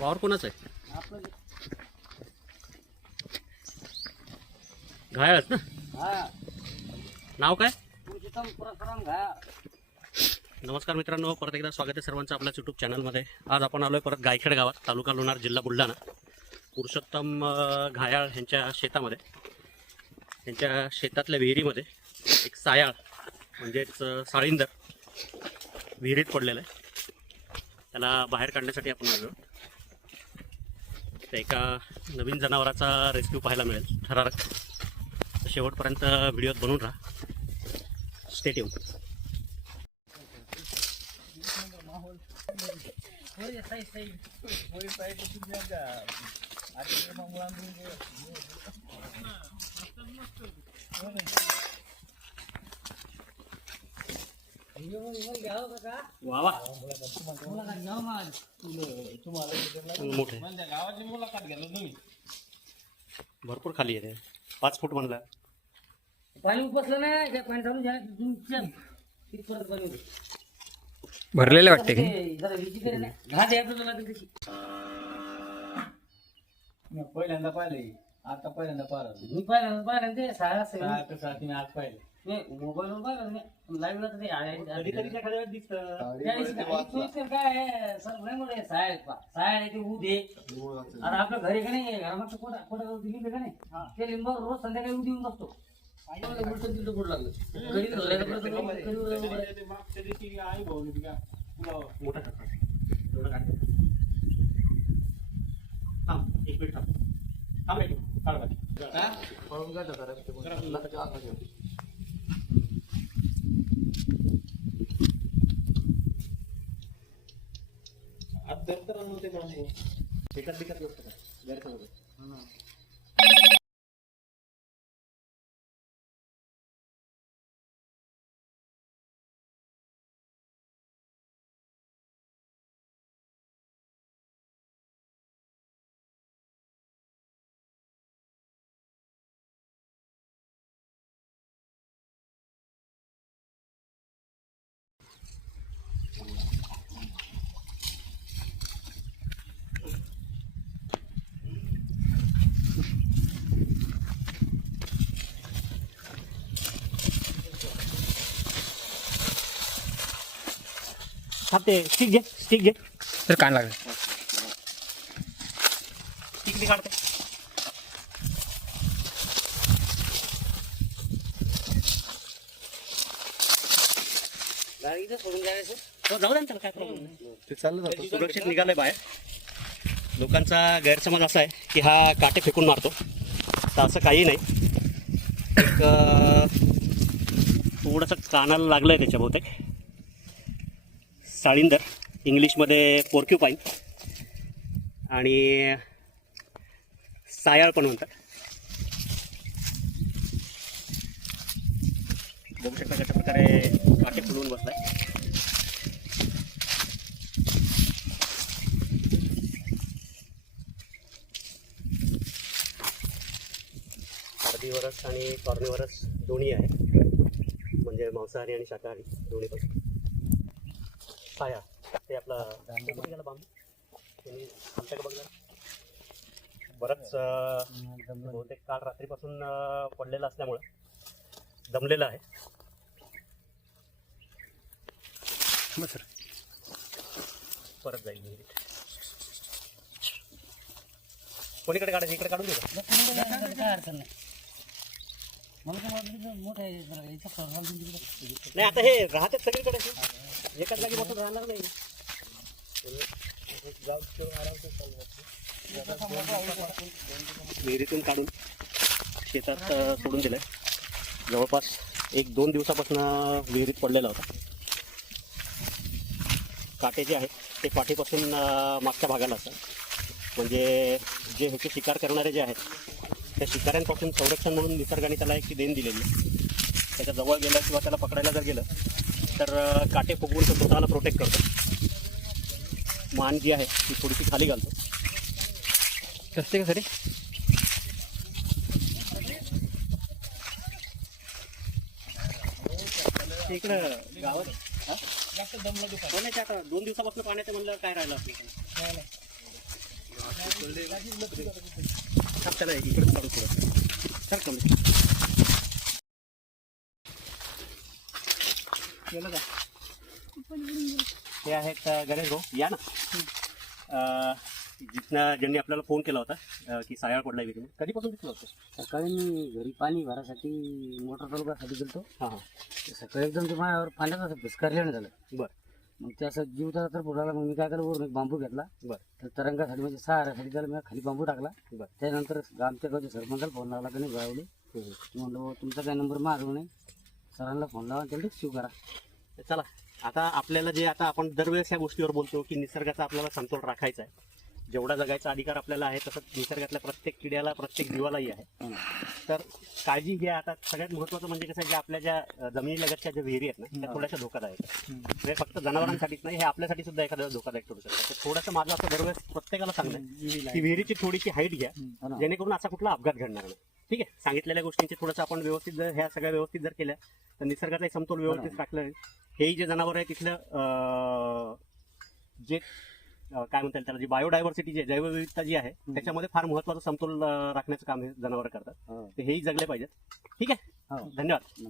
वावर कोणाच आहे? घायाळच ना? नाव काय? नमस्कार मित्रांनो, परत एकदा स्वागत आहे सर्वांचं आपल्या यूट्यूब चॅनलमध्ये. आज आपण आलोय परत गायखेड गावात, तालुका लोणार, जिल्हा बुलढाणा. पुरुषोत्तम घायाळ यांच्या शेतामध्ये, त्यांच्या शेतातल्या विहिरीमध्ये एक सायाळ म्हणजेच साळींदर विहिरीत पडलेलं आहे. त्याला बाहेर काढण्यासाठी आपण आलो. एका नवीन जनावराचा रेस्क्यू पाहायला मिळेल थरारक. शेवटपर्यंत व्हिडिओत बनवून राहा. Stay tune. मोठे भरपूर खाली आहे. 5 फूट म्हणलं पाणी उपसलं नाही. त्या पाणी चालू भरलेले वाटते की पहिल्यांदा पाहिले, आता पहिल्यांदा पाहिलं. मी पाहिलं ते आज पाहिले मोबाईलवर पाहिलं लाईव्ह तर कधी कधी एखाद्या वेळेस दिसतं. काय सर नाही साहेब ते उदे आता आपल्या घरी का नाही, घरामागचं कोटा दिली का नाही, ते लिंबावर रोज संध्याकाळी उदी येऊन बसतो. शेतात बिकत नसतं का गैरसमज. ते स्टिक घे तर कान लागेल. स्टिक बी काढते. गाडी सोडून जायचं. जाऊ द्या ना, त्याला काय प्रॉब्लेम नाही. ते चाललं जातं. सुरक्षित निघालंय बाहेर. लोकांचा गैरसमज असा आहे की हा काटे फेकून मारतो, तर असं काही नाही. एक थोडंसं कानाला लागलं आहे त्याच्या बहुतेक. साळींदर, इंग्लिशमध्ये पोर्क्युपाईन आणि सायाळ पण म्हणतात. बघू शकता कशा प्रकारे काटे फुलवून बसलाय. अर्धीवरच आणि कॉर्निवरच दोन्ही आहे, म्हणजे मांसाहारी आणि शाकाहारी दोन्ही पण. साया ते आपला गेला बांबू त्यांनी आमच्या का बघा बरंच बहुतेक काल रात्रीपासून पडलेलं असल्यामुळं दमलेलं आहे. सर परत जाईल. कोणीकडे काढायचं? इकडे काढून देऊ का? काय अडचण नाही. मोठा नाही, आता हे राहते सगळीकडे, एकाच जागी बसून राहणार नाही. विहिरीतून काढून शेतात सोडून दिलंय. जवळपास 1-2 दिवसापासून विहिरीत पडलेला होता. काटे जे आहेत ते पाठीपासून मागच्या भागाला असतात, म्हणजे जे ह्याची शिकार करणारे जे आहेत त्या शिकाऱ्यांपासून संरक्षण म्हणून निसर्गाने त्याला एक देण दिलेली. त्याच्या जवळ गेलं किंवा त्याला पकडायला जर गेलं तर काटे फुगवून तो स्वतःला प्रोटेक्ट करतो. मान जी आहे ती थोडीशी खाली घालतो. असते का सरी? इकडं गावात जास्त दमला दुकान आता 2 दिवसापासून पाण्याचं म्हणलं काय राहिलं आपल्याला. थांब, त्याला इकडे काढू थोडं. सर कमी. हे आहेत गणेश भाऊ, या ना. जिथनं ज्यांनी आपल्याला फोन केला होता की सायाळ पडला विहिरीत, कधीपासून दिसलं होतं? सकाळी मी घरी पाणी भरासाठी मोटर चालू करायसाठी गेलतो. हां हां. सकाळी एकदम ते माझ्यावर पाण्याचा असं भिस्कारल्यानं झालं. बरं मग ते असं जीव त्याचा तर बुडाला. मग मी काय केलं, वरून एक बांबू घेतला. बरं तर तरंगासाठी म्हणजे सहाऱ्यासाठी त्याला मी खाली बांबू टाकला. बरं. त्यानंतर आमच्या गावच्या सरपंचाला फोन लावला, की नाही गावले. म्हणलं "भाऊ, तुमचा काय नंबर मारू नाही, सरांना फोन लावा, त्याला रिसिव्ह करा." चला, आता आपल्याला जे आता आपण दरवेळेस ह्या गोष्टीवर बोलतो की निसर्गाचा आपल्याला समतोल राखायचा आहे. जेवढा जगायचा अधिकार आपल्याला आहे तसंच निसर्गातल्या प्रत्येक किड्याला, प्रत्येक जीवालाही आहे. तर काळजी घ्या. आता सगळ्यात महत्त्वाचं म्हणजे कसं आहे की आपल्या ज्या जमिनीलगतच्या ज्या विहिरी आहेत ना, त्या थोड्याशा धोकादायक आहेत. हे फक्त जनावरांसाठीच नाही, हे आपल्यासाठी सुद्धा एखादं धोकादायक ठरू शकतं. तर थोडंसं माझं असं दरवेळेस प्रत्येकाला सांगणं आहे की विहिरीची थोडीशी हाईट घ्या, जेणेकरून असा कुठला अपघात घडणार नाही. ठीक आहे. सांगितलेल्या गोष्टींची थोडंसं आपण व्यवस्थित जर ह्या सगळ्या व्यवस्थित जर केल्या तर निसर्गाचाही समतोल व्यवस्थित राखलं. हेही जे जनावर आहे तिथलं जे काय म्हणतात त्याला, जी बायोडायव्हर्सिटी जी जैवविविधता जी आहे त्याच्यामध्ये फार महत्वाचं समतोल राखण्याचं काम हे जनावर करतात. तर हेही जगले पाहिजेत. ठीक आहे. धन्यवाद.